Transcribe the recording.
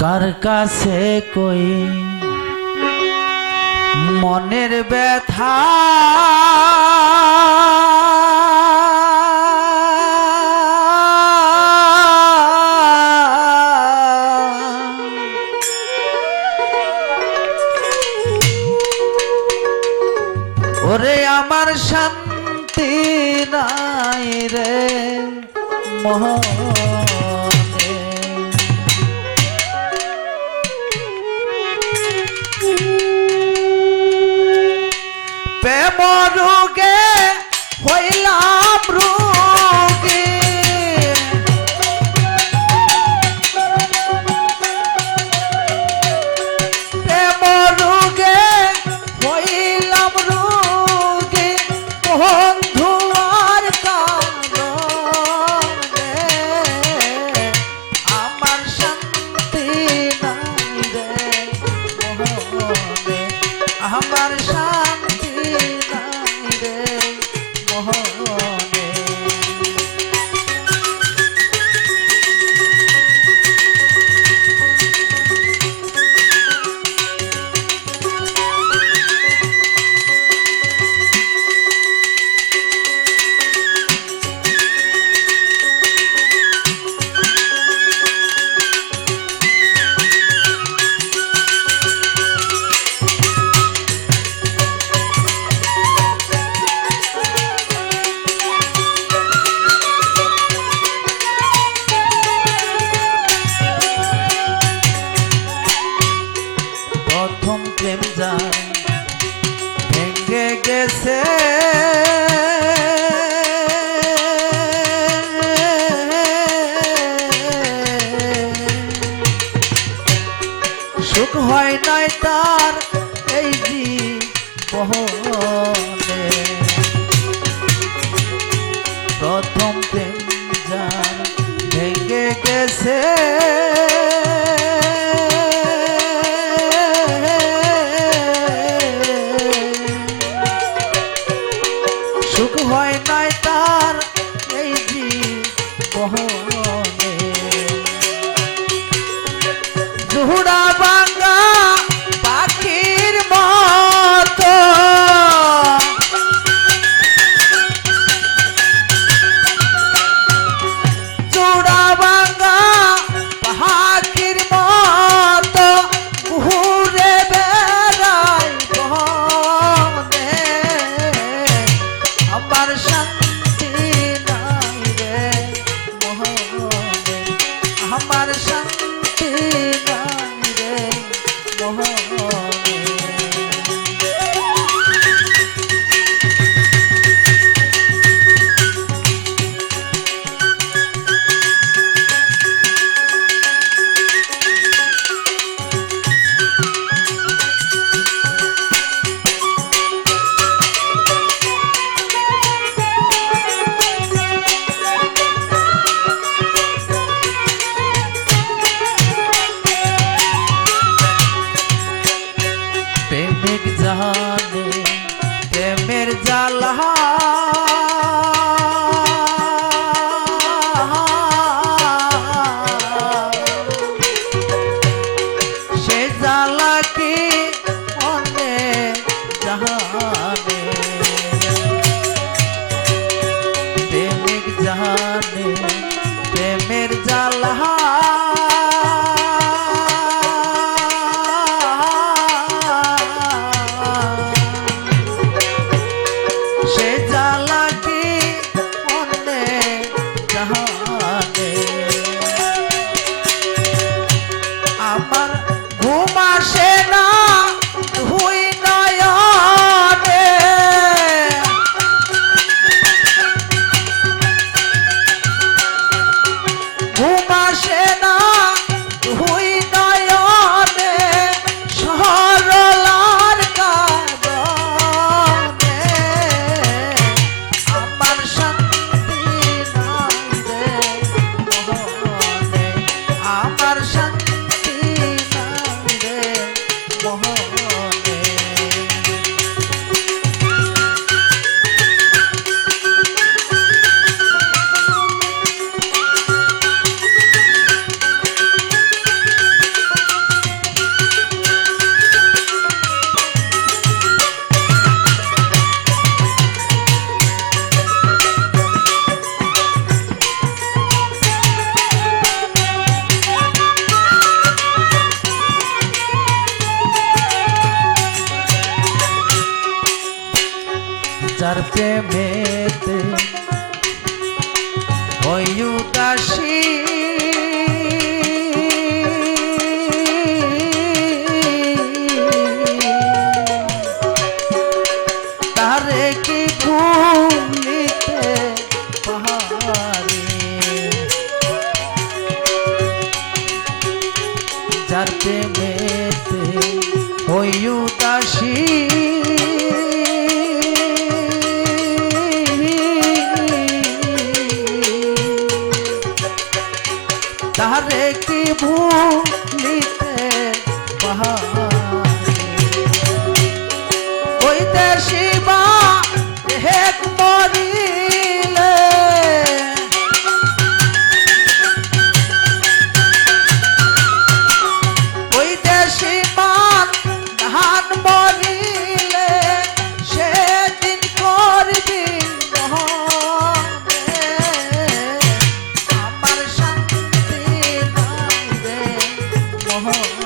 কার কাছে কই? মনের ব্যথা। ওরে আমার শান্তি নাই রে মহনে প্রেম গেছে সুখ হয় নাই তার এই জীবনে। যার প্রেমেতে হই উদাসী। তারে যার প্রেমেতে হই উদাসী। তাহারে কি ভুলিতে পাহাড় ওই দেশি বা हो